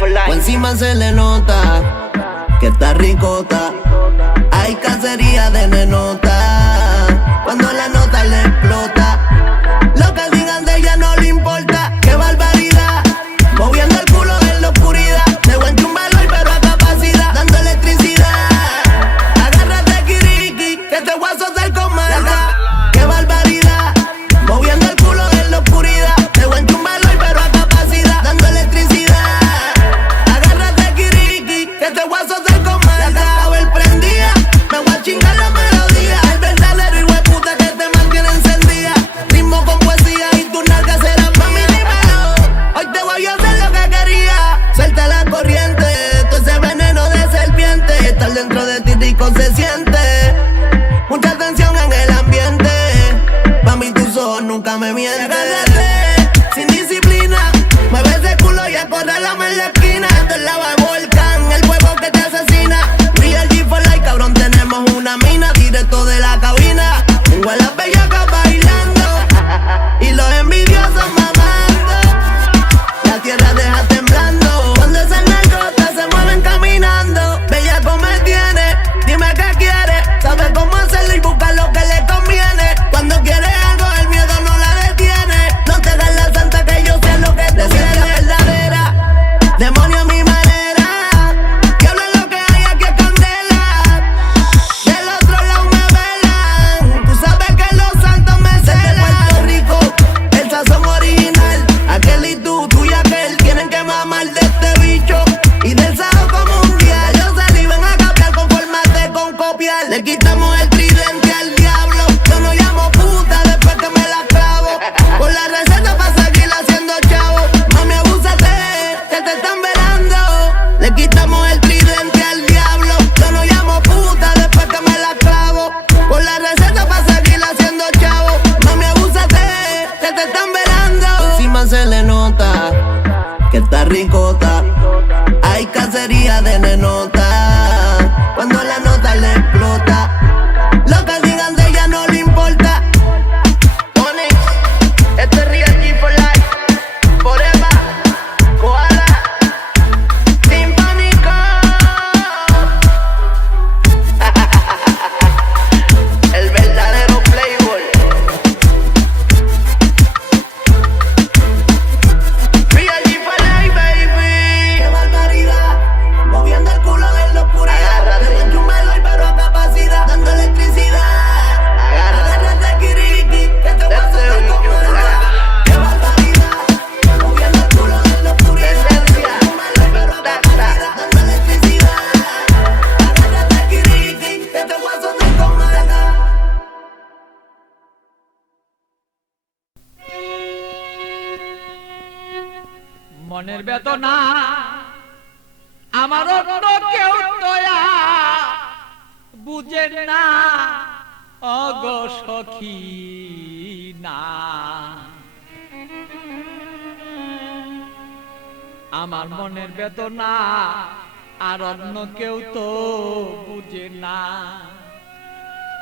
Por encima se le nota que está ricota. Hay cacería de nenota cuando la nota le explota. Lo que digan de ella no le importa. ¡Qué barbaridad! Moviendo el culo en la oscuridad. De buen chumbalo y pero a capacidad. Dando electricidad. Agárrate, Kiriki, que te voy a soltar con maldad. ¡Qué barbaridad! Moviendo el culo en la oscuridad. De buen chumbalo y pero a capacidad. Dando electricidad. Agárrate, Kiriki, que te voy a soltar con maldad. A ver, prendía, me voy a chingar la melodía. El verdadero hijo de puta que te mantiene encendida. Ritmo con poesía y tus nalgas serán mami, dímelo. Hoy te voy a hacer lo que quería. Suelta la corriente, todo ese veneno de serpiente. Estar dentro de ti rico se siente. Mucha tensión en el ambiente. Mami, tus ojos nunca me mienten. Agárrate, sin disciplina. Mueve ese culo y acorrálame en la esquina. Esto es lava de volcán, el fuego que te asesina. Real G for life, cabrón, tenemos una mina directo de la cabina. Tengo a las bellacas bailando y los envidiosos mamando. La tierra deja temblando cuando esas nalgotas se mueven caminando. Bellaco me tiene, dime qué quiere. Sabe cómo hacerlo y busca lo que le conviene. Cuando quiere algo el miedo no la detiene. No te das la santa que yo sé lo que te quiere. Verdadera, demonio a mi manera. Que hablen lo que hay aquí es candela. Del otro lado me velan. Tú sabes que los santos me celan. De Puerto Rico, el sazón original. Aquel y tú y aquel tienen que mamar de este bicho y del saoco mundial. Ellos se iban a cambiar conformate con copiar. Le quitamos el tridente al diablo. Yo no llamo puta después que me la clavo. Con la receta para seguir haciendo chavo. Mami, abúsate, que te están velando. Le quitamos el tridente al diablo. Yo no llamo puta después que me la clavo. Con la receta para seguir haciendo chavo. Mami, abúsate, que te están velando. Encima se le nota que está ricota. Hay cacería de nenota cuando la nota le explota. Lo que digan de ella no le importa. Onyx, esto es Real G for life. Forever, Koala, sin pánico. El verdadero playboy. Real G for life, baby. Qué barbaridad. Moviendo el culo en la oscuridad. Agárrate, de buen chumbalo y pero a capacidad. Dando electricidad. Agárrate, Kiriki, que te voy a soltar con maldad. Qué barbaridad. Moviendo el culo en la oscuridad. De buen chumbalo y pero a capacidad. Dando electricidad. Agárrate, Kiriki, que te voy a soltar con maldad. মনের বেদনা আমার অন্য কেউ দয়া বুঝে না অগ সখী না আমার মনের বেদনা আর অন্য কেউ তো বুঝে না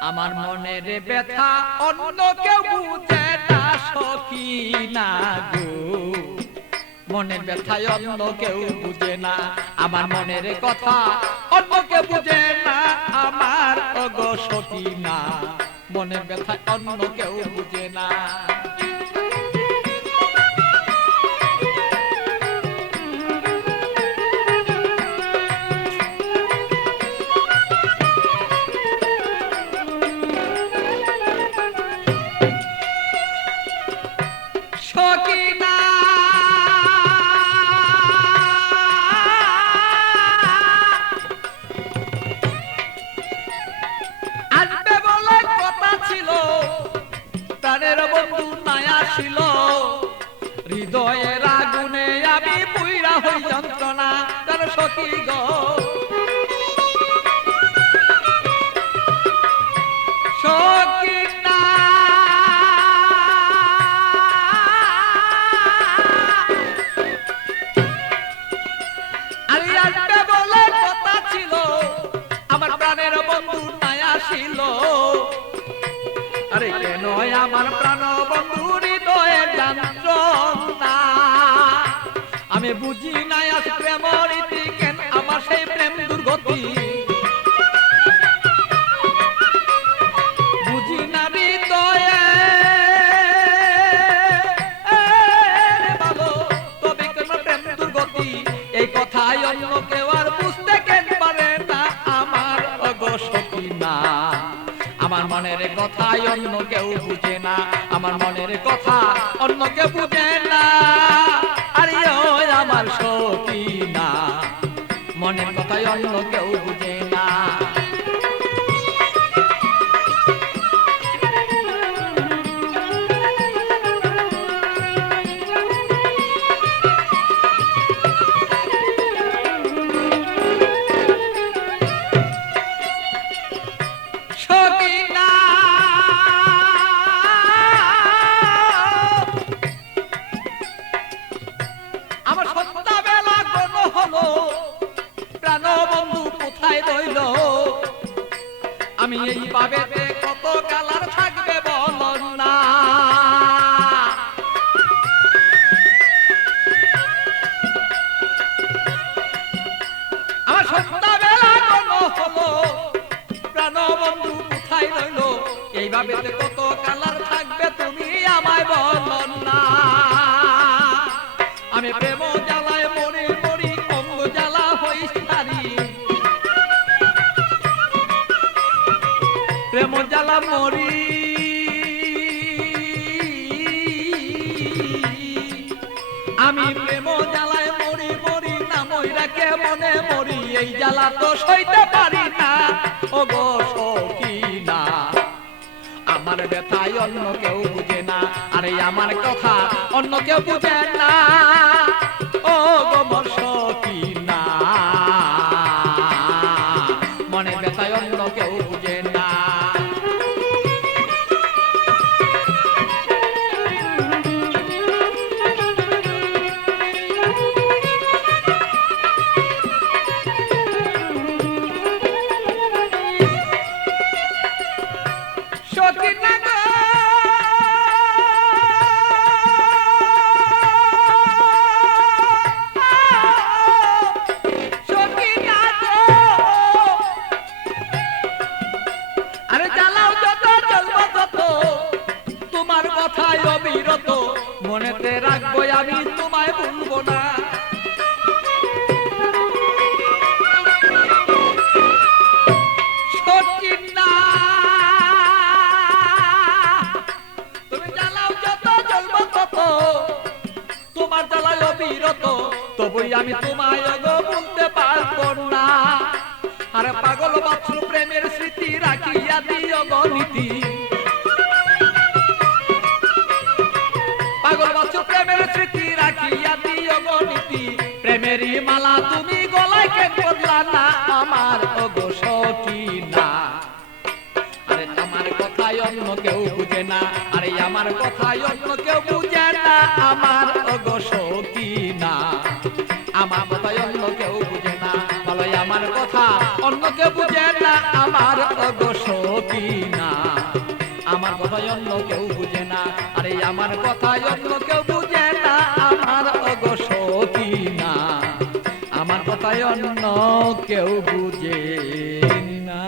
আমার মনের ব্যথা অন্য কেউ বুঝে না সখী না গো মনের ব্যথায় অন্য কেউ বুঝে না আমার মনের কথা অন্য কেউ বুঝে না আমার ওগো সখী না মনের ব্যথায় অন্য কেউ বুঝে না সখী না আসবে বলে কথা ছিল প্রাণের বন্ধু নাই আসিল হৃদয়ের আগুনে আমি পুইরা হই যন্ত্রণা তার সখী গো সখী না আরে আসবে বলে কথা ছিল আমার প্রাণের বন্ধু নাই আসিল আরে কেন আমার প্রাণ বন্ধু হৃদয়ে যন্ত্রণা আমি বুঝি নাই আজ প্রেম আমার মনের কথা অন্য কেউ বুঝে না, আমার মনের কথা অন্য কেউ বুঝে না। আরে ও আমার সখিনা, মনের কথা অন্য কেউ বুঝে না। আমার সন্ধ্যাবেলা কোন হলো, প্রাণ বন্ধু কোথায় রইল? আমি এইভাবে কত কালার থাকবে বল না। আমার সন্ধ্যাবেলা কোন হলো, প্রাণ বন্ধু কোথায় রইল? এইভাবে কত কালার থাকবে তুমি আমায় বল না। আমি প্রেম জ্বালায় মরি মরি, অঙ্গ জ্বালা হইস নারী, প্রেম জ্বালা মরি। আমি প্রেম জ্বালায় মরি মরি, না মইরা কে মনে মরি, এই জ্বালা তো সইতে পারি না। ও গো সখিনা, আমার ব্যথায় অন্য কেউ বুঝে না, আরে আমার কথা অন্য কেউ বুঝে না। ও গো মোর সখিনা, মনের ব্যথায় অন্য কেউ বুঝে না। সখিনা গো, সখিনা গো, আরে জ্বালাও যত জ্বলব যত, তোমার কথায় অবিরত, মনেতে রাখবো আমি তোমায় ভুলবো না। সখিনা, তুমি জ্বালাও যত জ্বলব তত, তোমার জ্বালায় অবিরত, তবুই আমি তোমায় গো বলতে পারবো না। আরে পাগল বাছুর প্রেমের স্মৃতি রাখিয়া দিও গনীতি, পাগল বাছুর প্রেমের স্মৃতি রাখিয়া দিও গনীতি। প্রেমেরই মালা তুমি গলায় কেন করলা না আমার গো সখিনা। আরে আমার কথায় অন্য কেউ বুঝে না, আরে আমার কথায় অন্য কেউ বুঝে না, আমার গো সখিনা। আমার কথায় অন্য কেউ বুঝে না, বলো আমার কথা অন্য কেউ বুঝে না, আমার গো সখিনা। আমার কথায় অন্য কেউ বুঝে না, আরে আমার কথায় অন্য কেউ বুঝে না, আমার গো সখিনা। আমার কথায় অন্য কেউ বুঝে না।